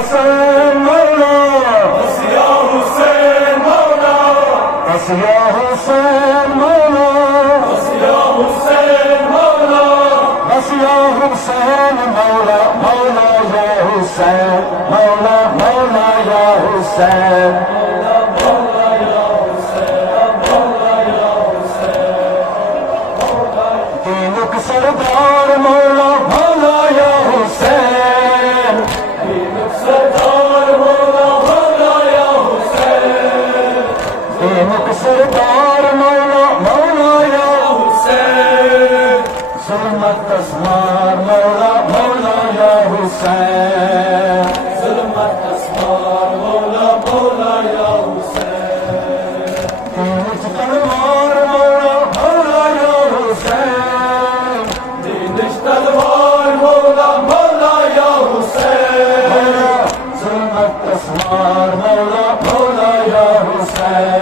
حسین مولا بس یا حسین مولا بس یا حسین مولا بس یا حسین مولا بس یا حسین مولا مولا یا حسین مولا مولا یا حسین سردار مولا مولا یا حسین سردار مولا مولا یا حسین سردار مولا مولا یا حسین ظلمت اسمار مولا مولا یا حسین ظلمت اسمار مولا مولا یا حسین تلوار مولا مولا یا حسین تلوار مولا مولا یا حسین ظلمت اسمار مولا مولا یا حسین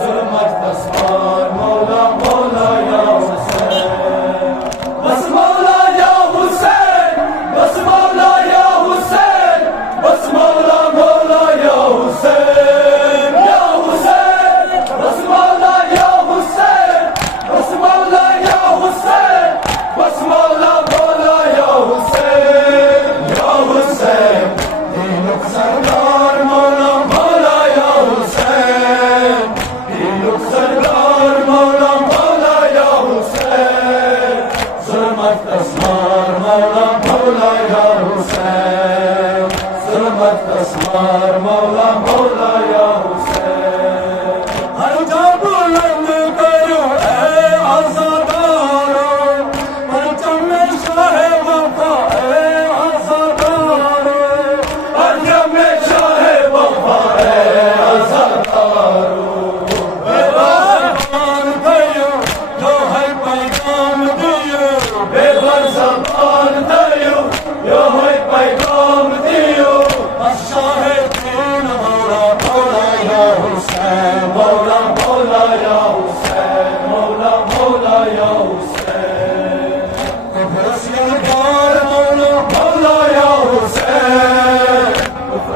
ظلمت اسمار مولا مولا یا حسین بس مولا یا حسین بس مولا یا حسین بس مولا مولا یا حسین یا حسین بس مولا یا حسین بس مولا یا حسین بس مولا مولا یا حسین یا حسین دینک سردار مولا مولا یا حسین دینک سردار مولا مولا یا حسین ظلمت اسمار مولا مولا یا حسین ظلمت اسمار مولا مولا یا حسین ہر جا بلند کرو اے عزادارو پرچم شاہ وفا اے عزادارو پرچم شاہ وفا اے عزادارو بے زبان دیو جو ہے پیغام دیو بے زبان دیو جو ہے پیغام دیو شاہ دین مولا مولا یا حسین مولا مولا یا حسین مولا مولا یا حسین رسیدگار مولا مولا یا حسین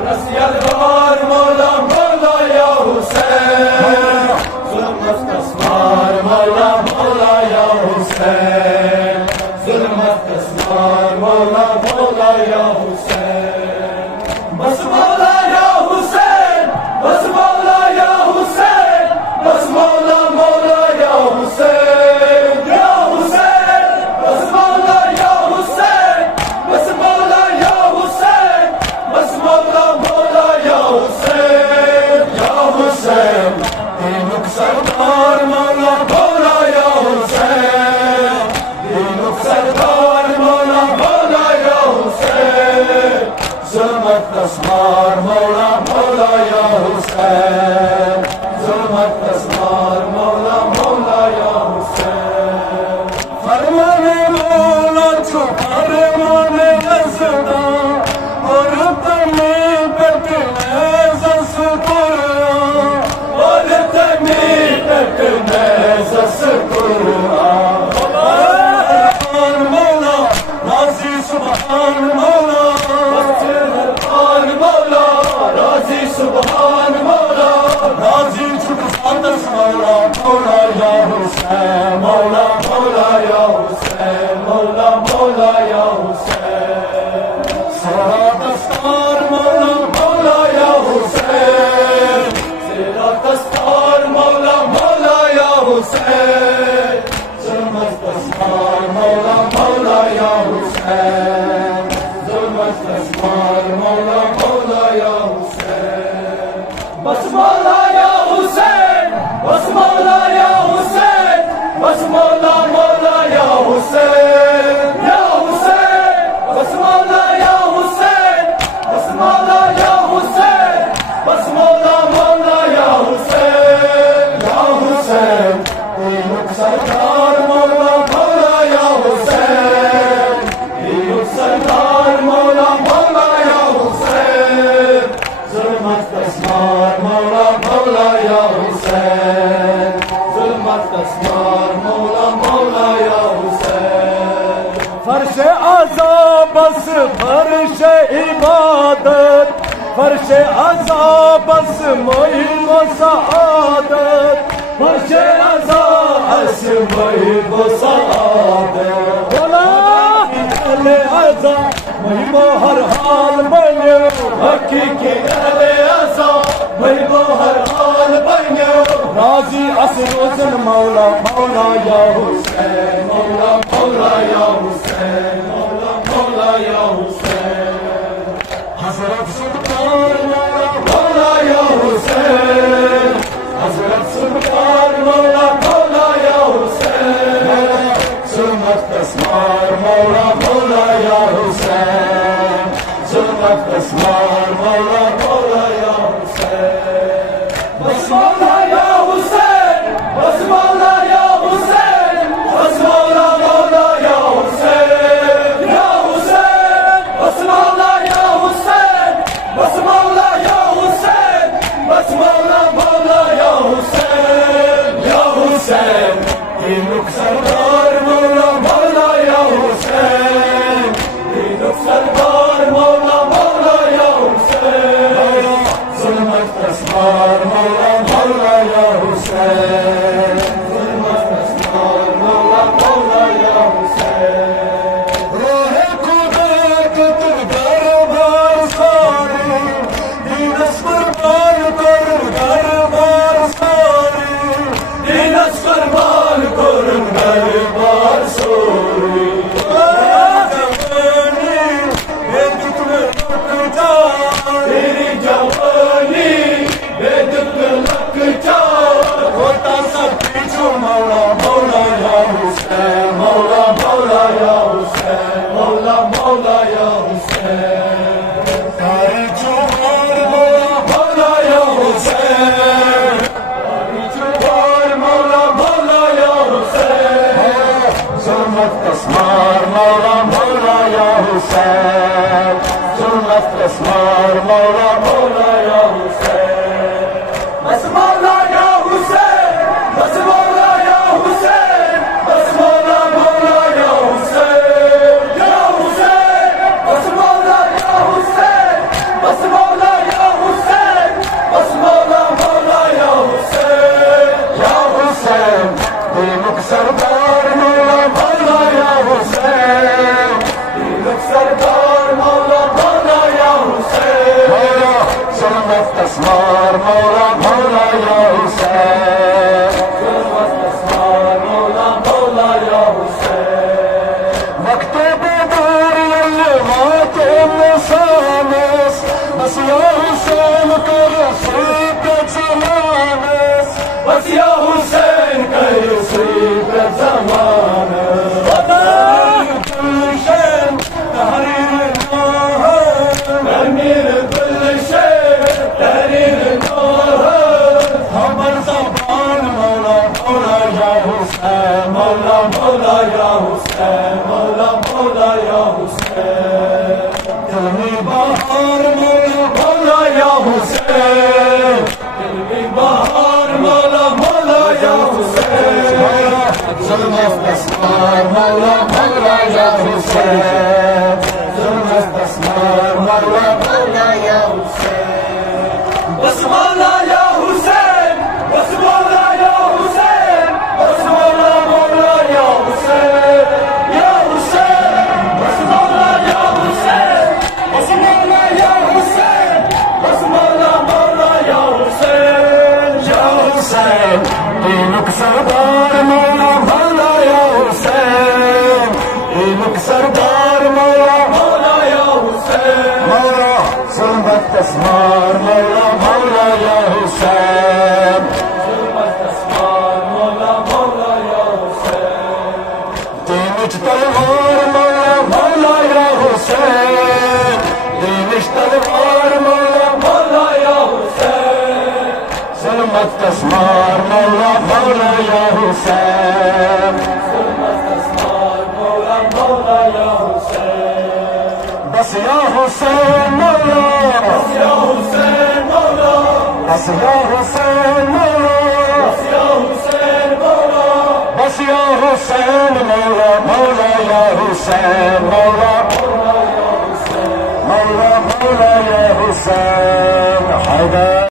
رسیدگار مولا مولا یا حسین ظلمت اسمار مولا مولا یا حسین ظلمت اسمار مولا مولا یا حسین بس مولا یا حسین بس مولا یا حسین بس مولا مولا یا حسین یا حسین بس مولا یا حسین بس مولا یا حسین بس مولا مولا یا حسین یا حسین دینک سردار مولا مولا یا حسین دینک سردار مولا مولا یا حسین ظلمت اسمار مولا مولا یا حسین ظلمت اسمار مولا مولا یا حسین فرمان مولا چھو فرمان رسدا اور تمی پتنے زس قرآن اور تمی پتنے زس قرآن سبحان مولا راضی سبحان مولا سبحان مولا راضی سبحان مولا راضی چھٹکاتس مولا مولا یا حسین مولا مولا یا حسین مولا مولا یا حسین سرا دستار مولا مولا یا حسین سرا دستار مولا مولا یا حسین ظلمت دستار مولا مولا یا حسین ظلمت دستار مولا مولا یا حسین بس مولا یا حسین بس مولا یا حسین بس مولا مولا یا حسین یا حسین بس مولا یا حسین بس مولا یا حسین بس مولا مولا یا حسین یا حسین دینک سردار مولا مولا یا حسین دینک سردار مولا مولا یا حسین ظلمت اسمار مولا مولا یا حسین ظلمت اسمار مولا مولا یا حسین فرش عذاب بس فرش ایمان سعادت فرش عذاب اسمعی و سعادت فرش عذاب اسمعی و سعادت اہل عزا میں وہ ہر حال بنو حقیقی اہل عزا میں وہ ہر حال بنو راضی اصل وزن مولا مولا یا حسین مولا مولا یا حسین مولا مولا یا حسین حضرت سلطان مولا مولا یا حسین حضرت سلطان مولا مولا یا حسین ظلمت اسمار مولا مولا یا حسین ظلمت اسمار مولا مولا یا حسین بس مولا یا حسین بس مولا یا حسین بس مولا مولا یا حسین یا حسین بس مولا یا حسین بس مولا یا حسین بس مولا مولا یا حسین یا حسین دینک سردار مولا مولا یا حسین دینک سردار مولا مولا یا حسین ظلمت اسمار مولا مولا یا حسین ظلمت اسمار مولا مولا یا حسین روح خدا کے تر دربار ساری دینس قربان کر دربار ساری دینس قربان کر دربار ساری تیری جوانی بے دکھ لک جا ہوتا سب پیچھو مولا مولا یا حسین مولا مولا یا حسین مولا مولا یا حسین تاری چوبار مولا مولا یا حسین تاری چوبار مولا مولا یا حسین ظلمت اسمار مولا مولا یا حسین ظلمت اسمار مولا مولا یا حسین بس مولا یا حسین بس مولا یا حسین بس مولا مولا یا حسین یا حسین بس مولا یا حسین بس مولا یا حسین بس مولا مولا یا حسین یا حسین دینک سردار مولا مولا یا حسین دینک سردار مولا مولا یا حسین مولا ظلمت اسمار مولا مولا یا حسین ظلمت اسمار مولا مولا یا حسین مکتوب دور اللوات النسانس بس یا حسین کر سیب زمانس بس یا حسین کر سیب زمانس گلشن تحریر امیر گلشن تحریر ہمر زبان مولا مولا یا حسین مولا مولا یا حسین مولا مولا یا حسین دل میں بہار مولا مولا یا حسین دل میں بہار مولا مولا یا حسین ظلمت اسمار مولا مولا یا حسین ظلمت اسمار مولا مولا یا حسین بس مولا یا حسین بس مولا یا حسین بس مولا مولا یا حسین یا حسین بس مولا یا حسین بس مولا یا حسین بس مولا مولا یا حسین یا حسین دینک سردار مولا مولا یا حسین دینک سردار مولا مولا یا حسین مولا ظلمت اسمار مولا مولا یا حسین ظلمت اسمار مولا مولا یا حسین دینچ تلوار مولا مولا یا حسین دینچ تلوار مولا مولا یا حسین ظلمت اسمار مولا مولا یا حسین ظلمت اسمار مولا مولا یا حسین بس یا حسین مولا بس یا حسین مولا بس یا حسین مولا بس یا حسین مولا بس یا حسین مولا مولا یا حسین مولا مولا یا حسین مولا مولا يا حسين حيدر